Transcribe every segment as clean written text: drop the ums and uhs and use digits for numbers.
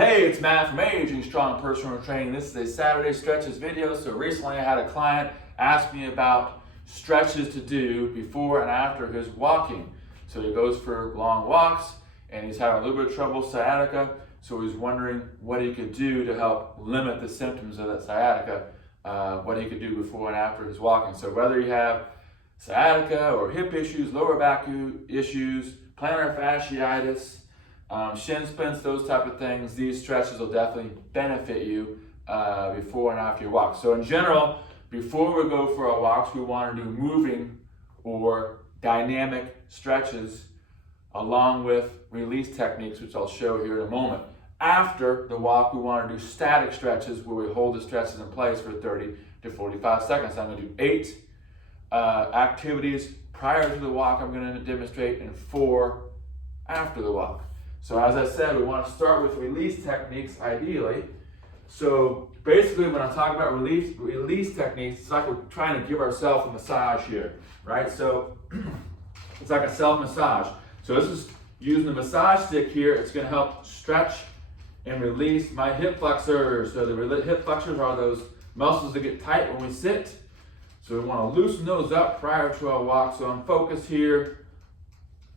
Hey, it's Matt from Aging Strong Personal Training. This is a Saturday stretches video. So recently I had a client ask me about stretches to do before and after his walking. So he goes for long walks and he's having a little bit of trouble with sciatica. So he's wondering what he could do to help limit the symptoms of that sciatica, what he could do before and after his walking. So whether you have sciatica or hip issues, lower back issues, plantar fasciitis, shin splints, those type of things, these stretches will definitely benefit you before and after your walk. So in general, before we go for our walks, we want to do moving or dynamic stretches along with release techniques, which I'll show here in a moment. After the walk, we want to do static stretches where we hold the stretches in place for 30 to 45 seconds. I'm going to do 8 activities prior to the walk. I'm going to demonstrate, and 4 after the walk. So as I said, we want to start with release techniques ideally. So basically when I talk about release techniques, it's like we're trying to give ourselves a massage here, right? So it's like a self-massage. So this is using the massage stick here. It's going to help stretch and release my hip flexors. So the hip flexors are those muscles that get tight when we sit. So we want to loosen those up prior to our walk. So I'm focused here.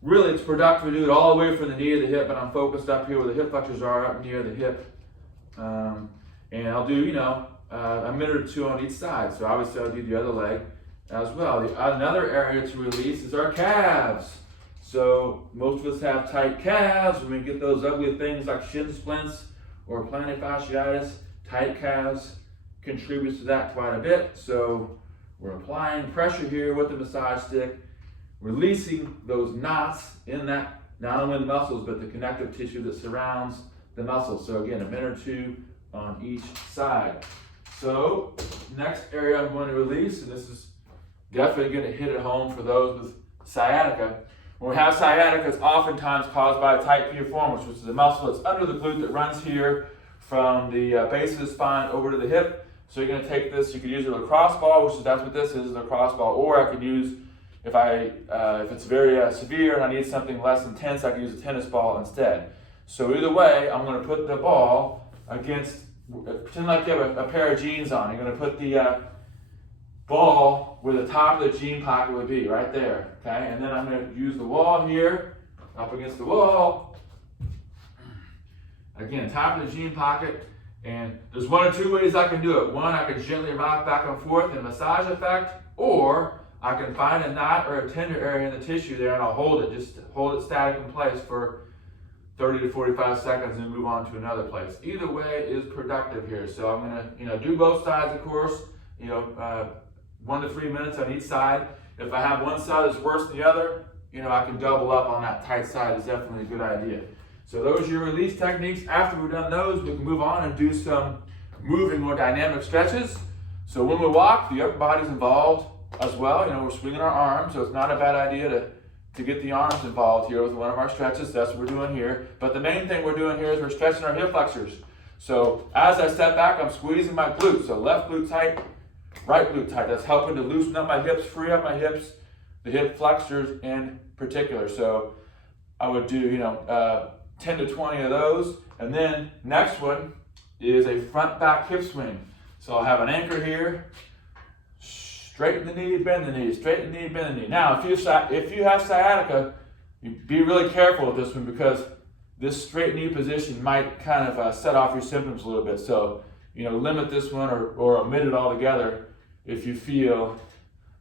Really, it's productive to do it all the way from the knee to the hip, but I'm focused up here where the hip flexors are, up near the hip. And I'll do, a minute or 2 on each side. So obviously I'll do the other leg as well. Another area to release is our calves. So most of us have tight calves. When we get those ugly things like shin splints or plantar fasciitis, tight calves contributes to that quite a bit. So we're applying pressure here with the massage stick, releasing those knots in that, not only the muscles, but the connective tissue that surrounds the muscles. So again, a minute or 2 on each side. So next area I'm going to release, and this is definitely going to hit it home for those with sciatica. When we have sciatica, it's oftentimes caused by a tight piriformis, which is a muscle that's under the glute that runs here from the base of the spine over to the hip. So you're going to take this, you could use a lacrosse ball, which is that's what this is, a lacrosse ball, or I could use, if it's very severe and I need something less intense, I can use a tennis ball instead. So either way, I'm going to put the ball against, pretend like you have a pair of jeans on. You're going to put the ball where the top of the jean pocket would be, right there. Okay, and then I'm going to use the wall here, up against the wall. Again, top of the jean pocket. And there's 1 or 2 ways I can do it. One, I can gently rock back and forth in a massage effect, or I can find a knot or a tender area in the tissue there and I'll hold it, just hold it static in place for 30 to 45 seconds and move on to another place. Either way is productive here. So I'm gonna, do both sides, of course, 1 to 3 minutes on each side. If I have one side that's worse than the other, I can double up on that tight side. Is definitely a good idea. So those are your release techniques. After we've done those, we can move on and do some moving or dynamic stretches. So when we walk, the upper body's involved as well. We're swinging our arms, so it's not a bad idea to get the arms involved here with one of our stretches. That's what we're doing here. But the main thing we're doing here is we're stretching our hip flexors. So as I step back, I'm squeezing my glutes. So left glute tight, right glute tight. That's helping to loosen up my hips, free up my hips, the hip flexors in particular. So I would do, 10 to 20 of those. And then next one is a front back hip swing. So I'll have an anchor here. Straighten the knee, bend the knee, straighten the knee, bend the knee. Now, if you have sciatica, you be really careful with this one because this straight knee position might kind of set off your symptoms a little bit. So, limit this one or omit it altogether if you feel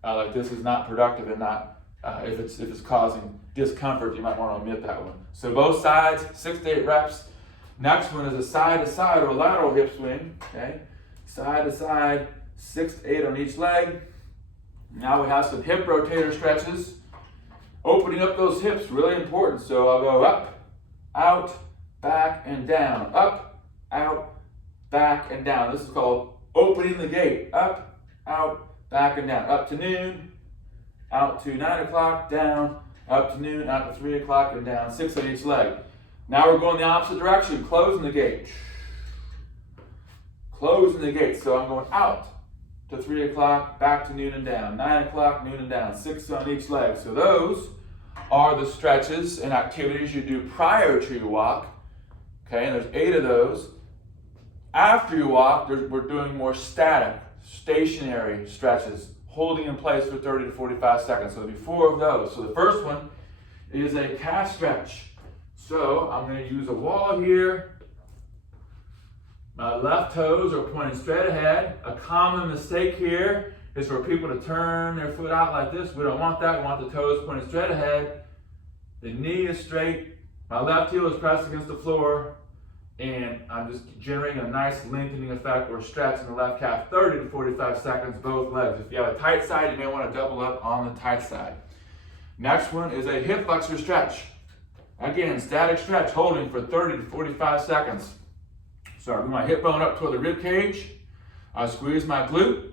like this is not productive and not, if it's causing discomfort, you might want to omit that one. So both sides, 6 to 8 reps. Next one is a side to side or lateral hip swing. Okay, side to side, 6 to 8 on each leg. Now we have some hip rotator stretches. Opening up those hips, really important. So I'll go up, out, back, and down. Up, out, back, and down. This is called opening the gate. Up, out, back, and down. Up to noon, out to 9 o'clock, down, up to noon, out to 3 o'clock, and down. 6 on each leg. Now we're going the opposite direction, closing the gate. Closing the gate. So I'm going out to 3 o'clock, back to noon and down. 9 o'clock, noon and down. 6 on each leg. So those are the stretches and activities you do prior to your walk. Okay, and there's 8 of those. After you walk, we're doing more static, stationary stretches, holding in place for 30 to 45 seconds. So there'll be 4 of those. So the first one is a calf stretch. So I'm going to use a wall here. My left toes are pointing straight ahead. A common mistake here is for people to turn their foot out like this. We don't want that. We want the toes pointing straight ahead. The knee is straight. My left heel is pressed against the floor. And I'm just generating a nice lengthening effect or stretch in the left calf, 30 to 45 seconds, both legs. If you have a tight side, you may want to double up on the tight side. Next one is a hip flexor stretch. Again, static stretch, holding for 30 to 45 seconds. So I bring my hip bone up toward the rib cage. I squeeze my glute,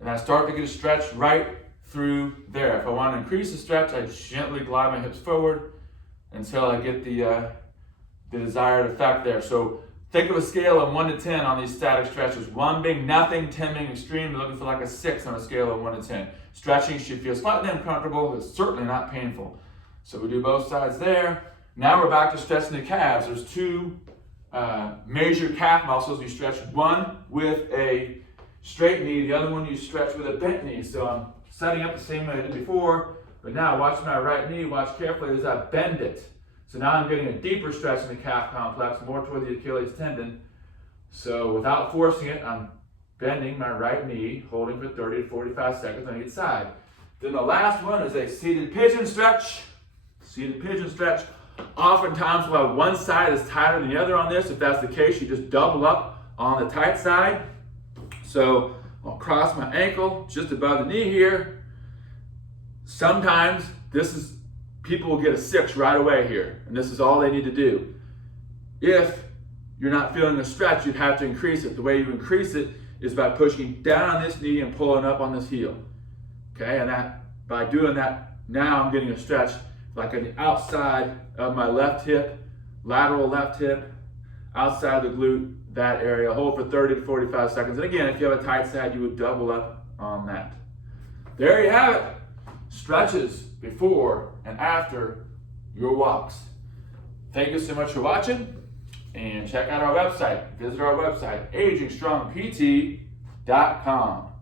and I start to get a stretch right through there. If I want to increase the stretch, I gently glide my hips forward until I get the desired effect there. So think of a scale of 1 to 10 on these static stretches. 1 being nothing, 10 being extreme. You're looking for like a 6 on a scale of 1 to 10. Stretching should feel slightly uncomfortable. It's certainly not painful. So we do both sides there. Now we're back to stretching the calves. There's 2 major calf muscles. You stretch one with a straight knee, the other one you stretch with a bent knee. So I'm setting up the same way I did before, but now watch my right knee, watch carefully as I bend it. So now I'm getting a deeper stretch in the calf complex, more toward the Achilles tendon. So without forcing it, I'm bending my right knee, holding for 30 to 45 seconds on each side. Then the last one is a seated pigeon stretch. Seated pigeon stretch. Oftentimes we'll have one side is tighter than the other on this. If that's the case, you just double up on the tight side. So I'll cross my ankle just above the knee here. Sometimes people will get a 6 right away here, and this is all they need to do. If you're not feeling a stretch, you'd have to increase it. The way you increase it is by pushing down on this knee and pulling up on this heel. Okay, and by doing that, now I'm getting a stretch like on the outside of my left hip, lateral left hip, outside the glute, that area. Hold for 30 to 45 seconds. And again, if you have a tight side, you would double up on that. There you have it. Stretches before and after your walks. Thank you so much for watching, and check out our website. Visit our website, agingstrongpt.com.